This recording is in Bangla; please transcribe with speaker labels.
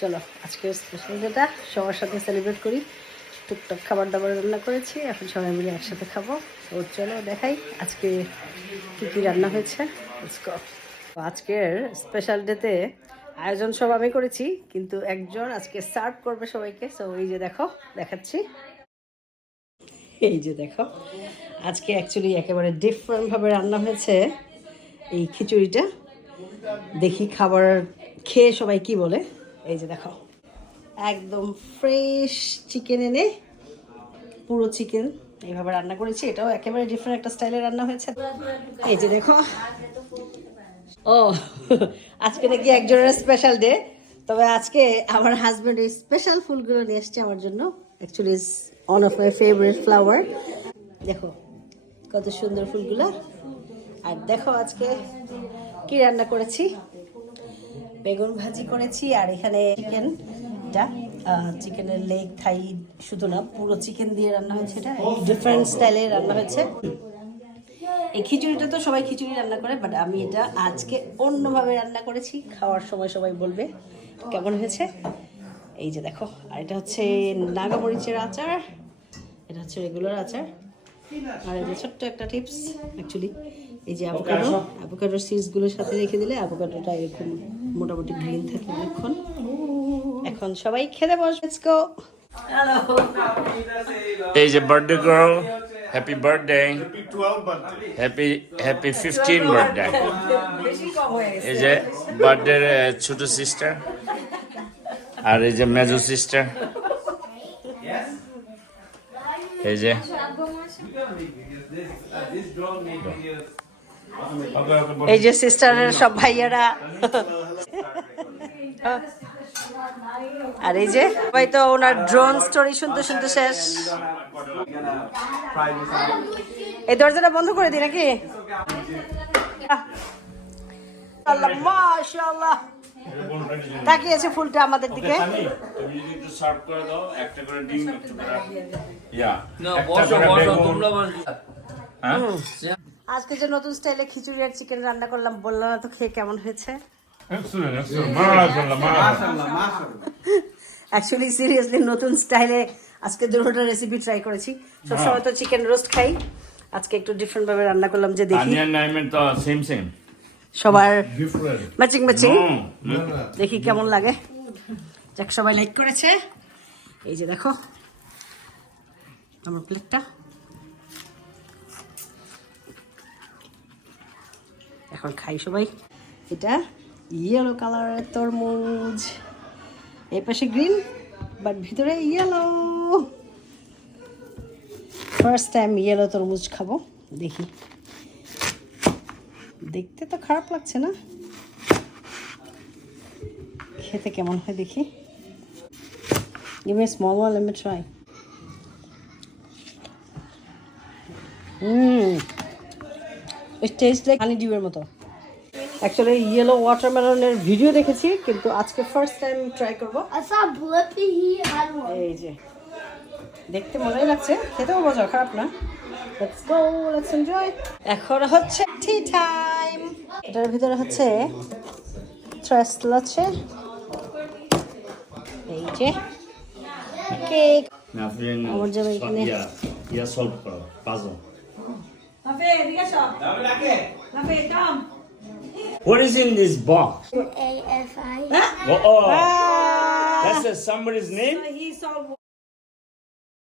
Speaker 1: চলো আজকের স্পেশাল যেটা সবার সাথে সেলিব্রেট করি। টুকটাক খাবার দাবার রান্না করেছি, এখন সবাই মিলে একসাথে খাব। তো চলো দেখাই আজকে কী কী রান্না হয়েছে। আজকের স্পেশাল ডেতে আয়োজন সব আমি করেছি, কিন্তু একজন আজকে সার্ভ করবে সবাইকে। সো এই যে দেখো, দেখাচ্ছি। এই যে দেখো, আজকে অ্যাকচুয়ালি একেবারে ডিফারেন্টভাবে রান্না হয়েছে এই খিচুড়িটা। দেখি খাবার খেয়ে সবাই কি বলে। এই যে দেখো, একদম ফ্রেশ চিকেন এনে পুরো চিকেন এইভাবে রান্না করেছি। এটাও একেবারে ডিফারেন্ট একটা স্টাইলে রান্না হয়েছে। এই যে দেখো, ও, আজকে নাকি একজনের স্পেশাল ডে তবে আজকে আমার হাজব্যান্ড এই স্পেশাল ফুলগুলো নিয়ে এসছে আমার জন্য। Actually is one of my favourite flower দেখো, কত সুন্দর ফুলগুলো। আর দেখো আজকে কি রান্না করেছি। বেগুন ভাজি করেছি আর এখানে চিকেনটা চিকেনের লেগ থাই শুধু না পুরো চিকেন দিয়ে রান্না হয়েছে এটা ডিফারেন্ট স্টাইলে রান্না হয়েছে। এই খিচুড়িটা তো সবাই খিচুড়ি রান্না করে বাট আমি এটা আজকে অন্যভাবে রান্না করেছি খাওয়ার সময় সবাই বলবে কেমন হয়েছে। এই যে দেখো আর এটা হচ্ছে নাগামরিচের আচার এটা হচ্ছে রেগুলার আচার। আর এই যে ছোট্ট একটা টিপস অ্যাকচুয়ালি এই যে অ্যাভোকাডো অ্যাভোকাডোর সিডসগুলোর সাথে রেখে দিলে অ্যাভোকাডোটা এরকম মোটামুটি গ্রিন থাকে অনেকক্ষণ এখন সবাই খেতে বস লেটস গো
Speaker 2: এই যে birthday girl happy birthday
Speaker 3: Happy 12
Speaker 2: happy happy fifteen birthday এই যে বার্থডে ছোট সিস্টার আর এই যে মেজো সিস্টার এই যে।
Speaker 1: এই যে সিস্টারের সব ভাইয়ারা। আর এই যে তো ওনার ড্রোন স্টোরি শুনতে শুনতে শেষ। এই দরজাটা বন্ধ করে দিই নাকি? আল্লাহ মাশাআল্লাহ। তাকিয়েছে ফুলটা আমাদের দিকে।
Speaker 2: তুমি যদি একটু সার্ভ করে দাও একটা করে ডিম ইয়া
Speaker 4: না বসো বসো তোমরা বসো।
Speaker 2: হ্যাঁ?
Speaker 1: আজকে যে নতুন স্টাইলে খিচুড়ি আর চিকেন রান্না করলাম বললাম না তো খেয়ে কেমন হয়েছে? অ্যাকচুয়ালি সিরিয়াসলি নতুন স্টাইলে আজকে দুটোটা রেসিপি ট্রাই করেছি। সবসময় তো চিকেন রোস্ট খাই। আজকে একটু ডিফারেন্ট ভাবে রান্না করলাম যে দেখি।
Speaker 2: সেম
Speaker 1: সবার ম্যাচিং ম্যাচিং দেখি কেমন লাগে। যাক সবাই লাইক করেছে। এই যে দেখো আমার প্লেটটা এখন খাই সবাই। এটা ইয়েলো কালারের তরমুজ এই পাশে গ্রিন বাট ভিতরে ইয়েলো ফার্স্ট টাইম ইয়েলো তরমুজ খাব দেখি। দেখতে তো খারাপ লাগছে না? খেতে কেমন হয় দেখি? Give me a small one, let me try. Mmm. মতো। অ্যাকচুয়ালি ইয়েলো ওয়াটারমেলনের ভিডিও দেখেছি কিন্তু আজকে ফার্স্ট টাইম ট্রাই করব। এই যে দেখতে মজাই লাগছে খেতেও মজা খারাপ না। লেটস গো লেটস এনজয় এখন হচ্ছে টি টাইম এটার ভিতরে হচ্ছে থ্রেস্টল আছে। এই যে কেক আমার জামাই এখানে-
Speaker 2: ইয়া ইয়া সলভ করো puzzle What is in this box?
Speaker 5: A F I.
Speaker 2: Oh, oh. that's a, somebody's name?
Speaker 1: He solved